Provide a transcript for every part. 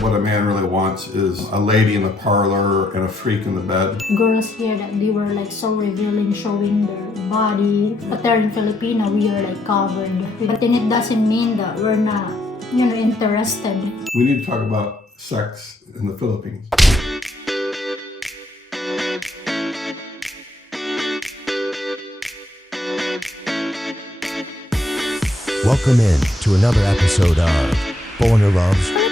that what a man really wants is a lady in the parlor and a freak in the bed. Girls here that they were like so revealing, showing their body. But there in Filipina, we are like covered. But then it doesn't mean that we're not, interested. We need to talk about sex in the Philippines. Welcome in to another episode of Foreigner Loves Filipina!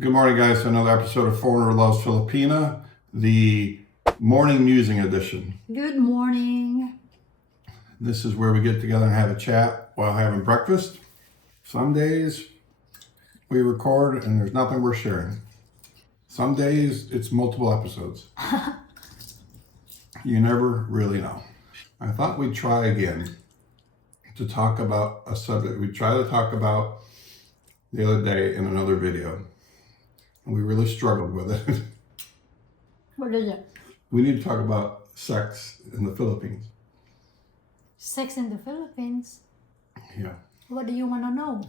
Good morning, guys, to another episode of Foreigner Loves Filipina, the morning musing edition. Good morning. This is where we get together and have a chat while having breakfast. Some days we record and there's nothing we're sharing. Some days it's multiple episodes. You never really know. I thought we'd try again to talk about a subject we tried to talk about the other day in another video. And we really struggled with it. What is it? We need to talk about sex in the Philippines. Sex in the Philippines? Yeah. What do you want to know?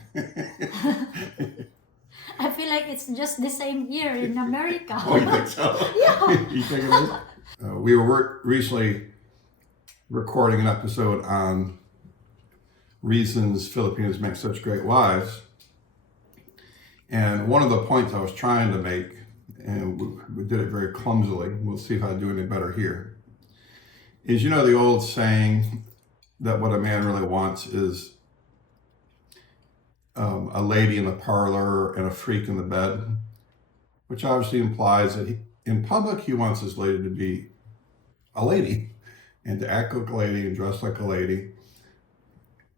I feel like it's just the same here in America. Oh, you think so? Yeah. You think it is? We were recently recording an episode on reasons Filipinos make such great wives. And one of the points I was trying to make, and we did it very clumsily, we'll see if I do any better here, is the old saying that what a man really wants is a lady in the parlor and a freak in the bed, which obviously implies that in public he wants his lady to be a lady and to act like a lady and dress like a lady.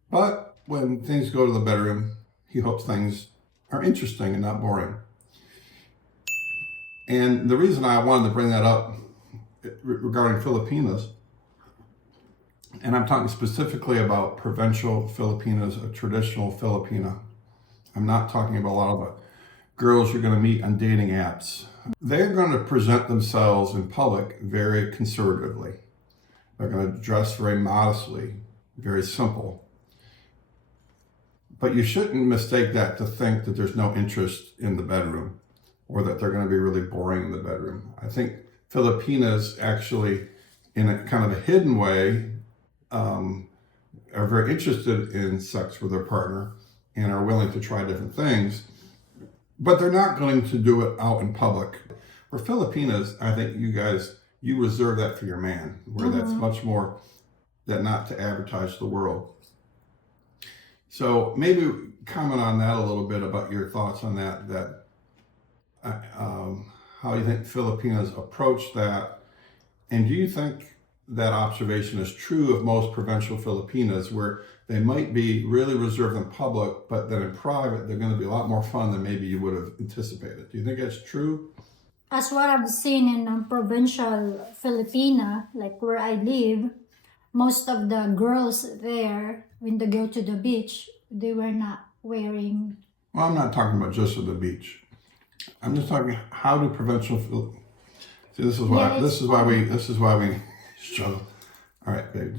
But when things go to the bedroom, he hopes things are interesting and not boring. And the reason I wanted to bring that up regarding Filipinas, and I'm talking specifically about provincial Filipinas, a traditional Filipina. I'm not talking about a lot of the girls you're going to meet on dating apps. They're going to present themselves in public very conservatively. They're going to dress very modestly, very simple. But you shouldn't mistake that to think that there's no interest in the bedroom or that they're going to be really boring in the bedroom. I think Filipinas actually, in a kind of a hidden way, are very interested in sex with their partner and are willing to try different things, but they're not going to do it out in public. For Filipinas, I think you reserve that for your man, where that's much more that not to advertise to the world. So maybe comment on that a little bit about your thoughts on that how you think Filipinos approach that, and do you think that observation is true of most provincial Filipinas, where they might be really reserved in public, but then in private they're going to be a lot more fun than maybe you would have anticipated? Do you think that's true? As what I've seen in Provincial Filipina, like where I live, most of the girls there, when they go to the beach, they were not wearing. Well, I'm not talking about just at the beach. I'm just talking how do provincial see, this is why we struggle. All right, babe.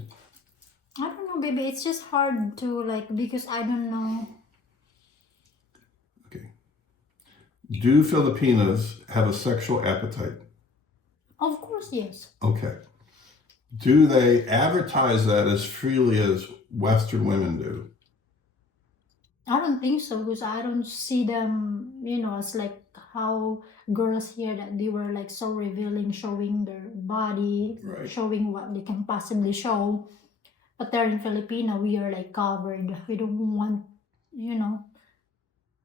I don't know, baby. It's just hard to because I don't know. Okay. Do Filipinas have a sexual appetite? Of course, yes. Okay. Do they advertise that as freely as Western women do? I don't think so, because I don't see them, as like how girls here that they were like so revealing, showing their body, Right. showing what they can possibly show. But there in Filipina, we are like covered. We don't want,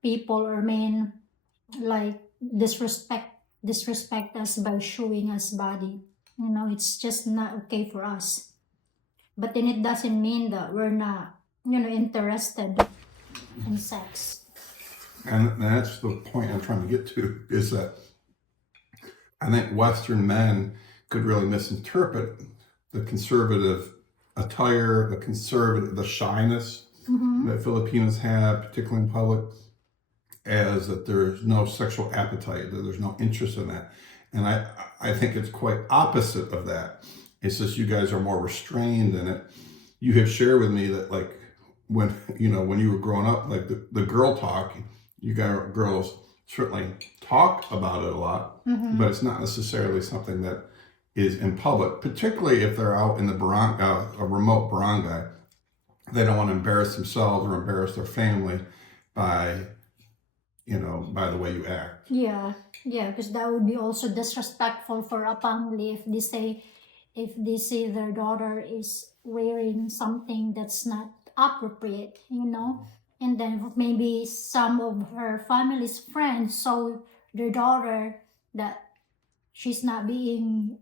people or men like disrespect us by showing us body. It's just not okay for us. But then it doesn't mean that we're not, interested in sex. And that's the point I'm trying to get to, is that I think Western men could really misinterpret the conservative attire, the shyness that Filipinos have, particularly in public, as that there's no sexual appetite, that there's no interest in that. And I think it's quite opposite of that. It's just you guys are more restrained in it. You have shared with me that when when you were growing up, like the girl talk, you got girls certainly talk about it a lot, but it's not necessarily something that is in public, particularly if they're out in the a remote barangay. They don't want to embarrass themselves or embarrass their family by by the way you act. Yeah, yeah, because that would be also disrespectful for a family if they say their daughter is wearing something that's not appropriate, and then maybe some of her family's friends saw their daughter that she's not being,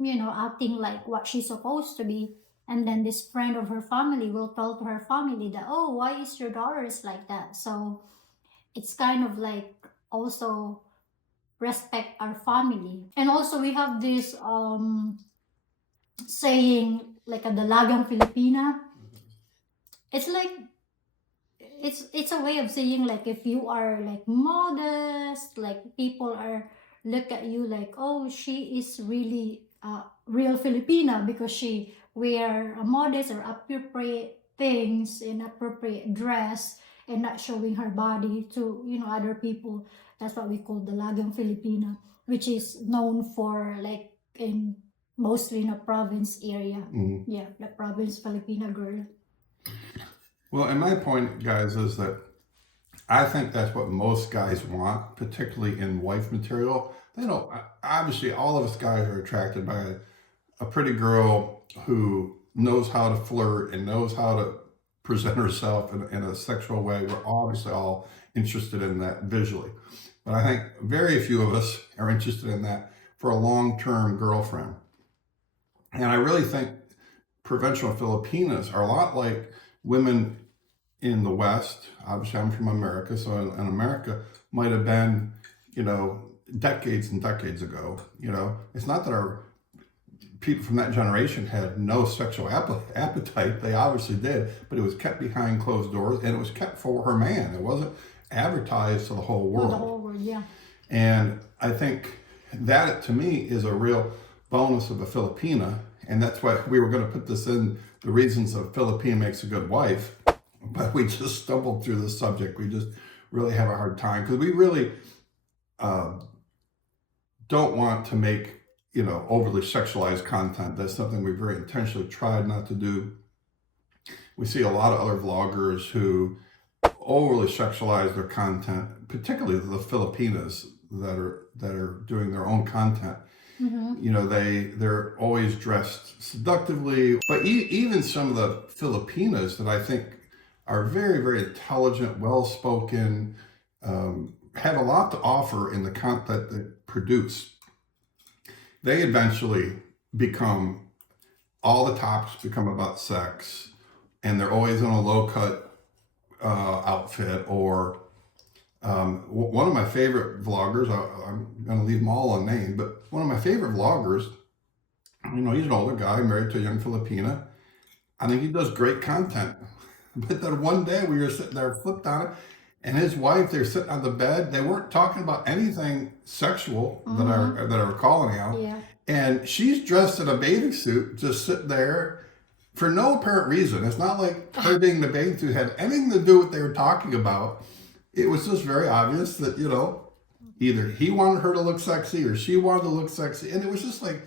acting like what she's supposed to be. And then this friend of her family will tell to her family that, oh, why is your daughter is like that? So it's kind of like also respect our family. And also we have this saying like a Dalagang Filipina. It's like it's a way of saying like if you are like modest, like people are look at you like, oh, she is really a real Filipina because she wear a modest or appropriate things in appropriate dress and not showing her body to other people. That's what we call the Lagang Filipina, which is known for like in mostly in a province area. Yeah, the province Filipina girl. Well, and my point, guys, is that I think that's what most guys want, particularly in wife material. They don't, obviously, all of us guys are attracted by a pretty girl who knows how to flirt and knows how to present herself in a sexual way. We're obviously all interested in that visually. But I think very few of us are interested in that for a long-term girlfriend. And I really think Provincial Filipinas are a lot like women in the West. Obviously, I'm from America, so in America might have been, decades and decades ago. It's not that our people from that generation had no sexual appetite. They obviously did, but it was kept behind closed doors, and it was kept for her man. It wasn't advertised to the whole world. The whole world, yeah. And I think that, to me, is a real bonus of a Filipina, and that's why we were going to put this in the reasons a Filipina makes a good wife. But we just stumbled through this subject. We just really have a hard time because we really don't want to make, overly sexualized content. That's something we very intentionally tried not to do. We see a lot of other vloggers who overly sexualize their content, particularly the Filipinas that are doing their own content. They're always dressed seductively. But even some of the Filipinas that I think are very, very intelligent, well-spoken, have a lot to offer in the content they produce. They eventually become, all the topics become about sex, and they're always in a low-cut outfit. Or one of my favorite vloggers, I'm going to leave them all unnamed, but one of my favorite vloggers, he's an older guy married to a young Filipina. I think he does great content. But then one day we were sitting there flipped on it, and his wife, they're sitting on the bed. They weren't talking about anything sexual that I recall anyhow. Yeah. And she's dressed in a bathing suit, just sitting there for no apparent reason. It's not like her being in the bathing suit had anything to do with what they were talking about. It was just very obvious that, either he wanted her to look sexy or she wanted to look sexy. And it was just like,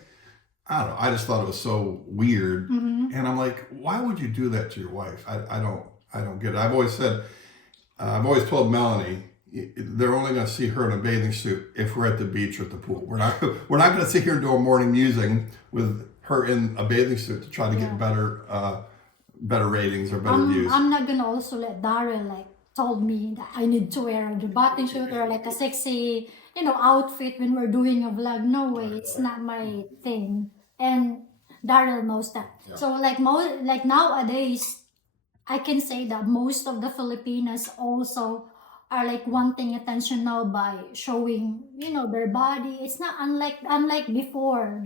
I don't know. I just thought it was so weird. And I'm like, why would you do that to your wife? I don't get it. I've always told Melanie, they're only going to see her in a bathing suit if we're at the beach or at the pool. We're not going to sit here and do a morning musing with her in a bathing suit to try to get better ratings or better views. I'm not going to also let Daryl told me that I need to wear the bathing suit or like a sexy, outfit when we're doing a vlog. No way, it's not my thing. And Daryl knows that. Yeah. So nowadays, I can say that most of the Filipinas also are wanting attention now by showing, their body. It's not unlike before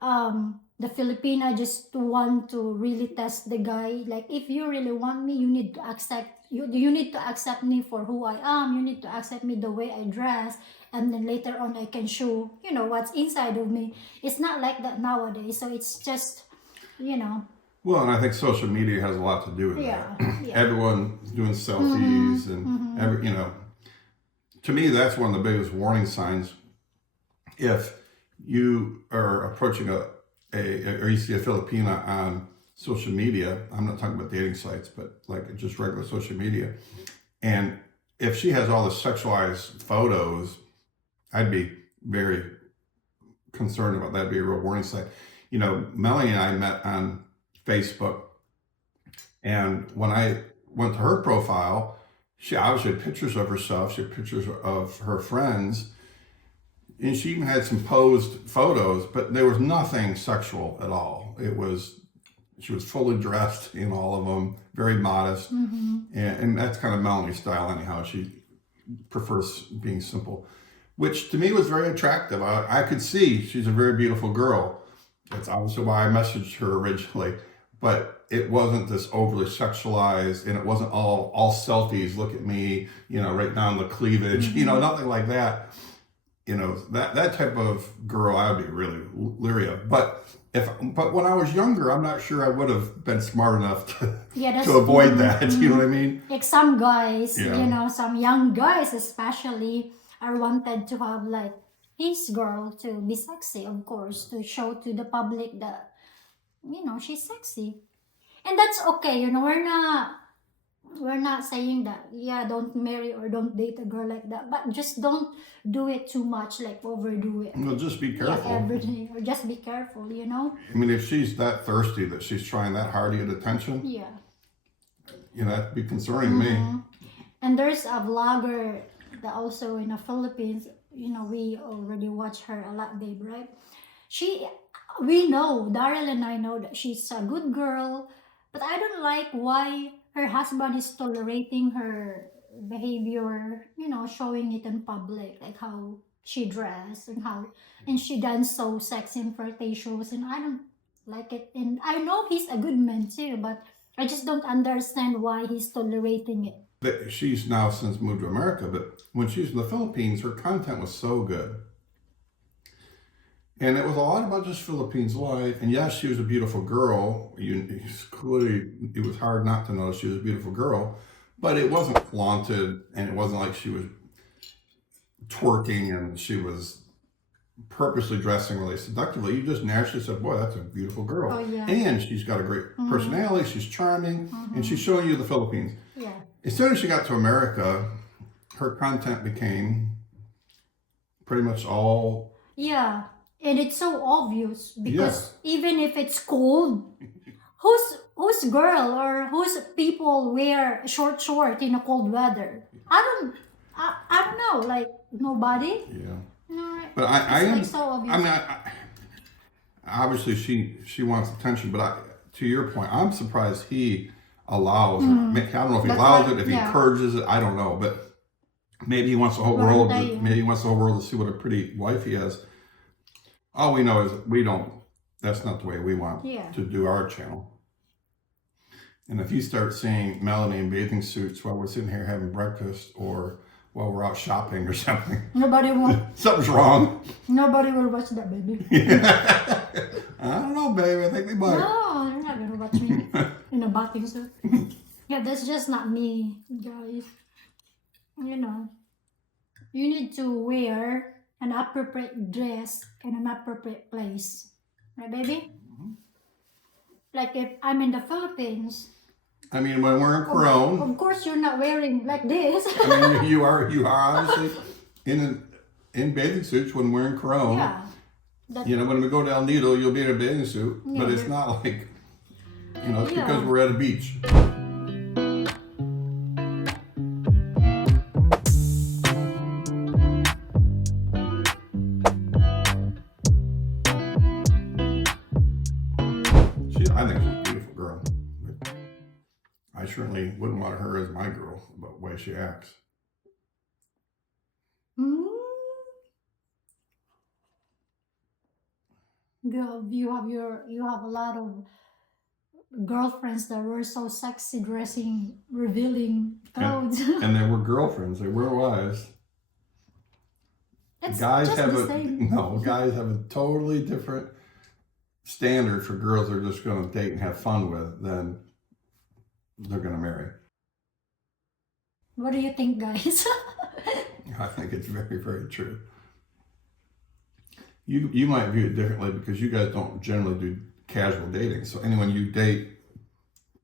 the Filipina just want to really test the guy. Like, if you really want me, you need to accept me for who I am. You need to accept me the way I dress, and then later on I can show what's inside of me. It's not like that nowadays. So it's just Well, and I think social media has a lot to do with Yeah, that. yeah. Everyone's doing selfies and to me, that's one of the biggest warning signs. If you are approaching or you see a Filipina on social media, I'm not talking about dating sites, but like just regular social media, and if she has all the sexualized photos, I'd be very concerned about that. That'd be a real warning sign. Melanie and I met on Facebook, and when I went to her profile, she obviously had pictures of herself, she had pictures of her friends, and she even had some posed photos, but there was nothing sexual at all. She was fully dressed in all of them, very modest, and that's kind of Melanie's style anyhow. She prefers being simple, which to me was very attractive. I could see she's a very beautiful girl. That's obviously why I messaged her originally, but it wasn't this overly sexualized, and it wasn't all selfies, look at me, right down the cleavage, nothing like that. That type of girl I would be really leery of. But when I was younger, I'm not sure I would have been smart enough to avoid that. You know what I mean? Like some guys, Yeah. some young guys especially are wanted to have like his girl to be sexy, of course, to show to the public that, she's sexy. And that's okay, we're not saying that, don't marry or don't date a girl like that, but just don't do it too much, like overdo it. Well, just be careful. Every day, or just be careful, I mean, if she's that thirsty that she's trying that hard to get attention, Yeah. That'd be concerning to me. And there's a vlogger that also in the Philippines, we already watch her a lot, babe, right? We know, Daryl and I know that she's a good girl, but I don't like why her husband is tolerating her behavior, showing it in public, like how she dressed and she dance so sexy and flirtatious, and I don't like it. And I know he's a good man too, but I just don't understand why he's tolerating it. But she's now since moved to America, but when she was in the Philippines, her content was so good. And it was a lot about just Philippines life. And yes, she was a beautiful girl. Clearly, it was hard not to notice she was a beautiful girl, but it wasn't flaunted, and it wasn't like she was twerking and she was purposely dressing really seductively. You just naturally said, boy, that's a beautiful girl. Oh, yeah. And she's got a great personality. She's charming, and she's showing you the Philippines. Yeah. As soon as she got to America, her content became pretty much all... Yeah. And it's so obvious because Yeah. even if it's cold, whose girl or whose people wear short in a cold weather? I don't know, like nobody. Yeah. No, But I am... like so obvious. I mean, obviously she wants attention, but to your point, I'm surprised he allows her. I don't know if he That's allows why- it, if he yeah. encourages it, I don't know. But maybe he wants the whole Well, world. they- Maybe he wants the whole world to see what a pretty wife he has. All we know is we don't. That's not the way we want Yeah. to do our channel. And if you start seeing Melanie in bathing suits while we're sitting here having breakfast, or while we're out shopping or something, Nobody will watch that, baby. I don't know, baby. I think they might. No, they're not gonna watch me in a bathing suit. Yeah, that's just not me, guys. You need to wear an appropriate dress in an appropriate place, right, baby? Like if I'm in the Philippines, I mean, when we're in Corona, of course you're not wearing like this. I mean, you are obviously in bathing suits when we're in Corona. Yeah. That, When we go to El Nido, you'll be in a bathing suit, Yeah, but it's you're- not like, it's Yeah. because we're at a beach. I think she's a beautiful girl. But I certainly wouldn't want her as my girl, but the way she acts. you have a lot of girlfriends that were so sexy, dressing, revealing clothes. And they were girlfriends, they were wives. It's Guys just have the same. guys have a totally different standard for girls they're just going to date and have fun with, then they're going to marry. What do you think, guys? I think it's very, very true. You might view it differently because you guys don't generally do casual dating. So anyone you date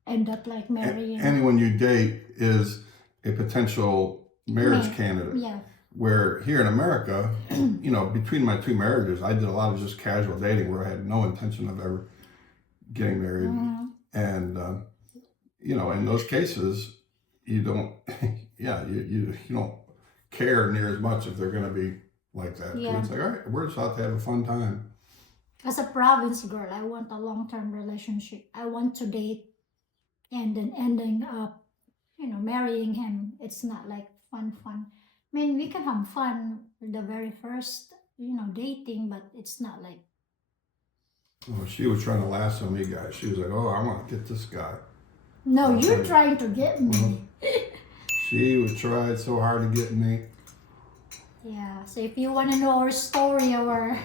End up like marrying. anyone you date is a potential marriage candidate. Yeah. Where here in America, you know, between my two marriages, I did a lot of just casual dating where I had no intention of ever getting married. And, you know, in those cases, you don't, you don't care near as much if they're going to be like that. Yeah. It's like, all right, we're just out to have a fun time. As a province girl, I want a long-term relationship. I want to date and then ending up, you know, marrying him. It's not like fun. I mean, we can have fun with the very first, you know, dating, but it's not like... Oh, she was trying to lasso me, guys. She was like, oh, I want to get this guy. No, you're trying to get me. She was trying so hard to get me. Yeah, so if you want to know our story, our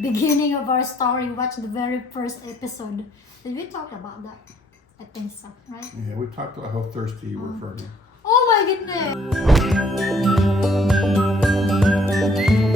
beginning of our story, watch the very first episode. Did we talk about that? I think so, right? Yeah, we talked about how thirsty you were for me. Oh my goodness!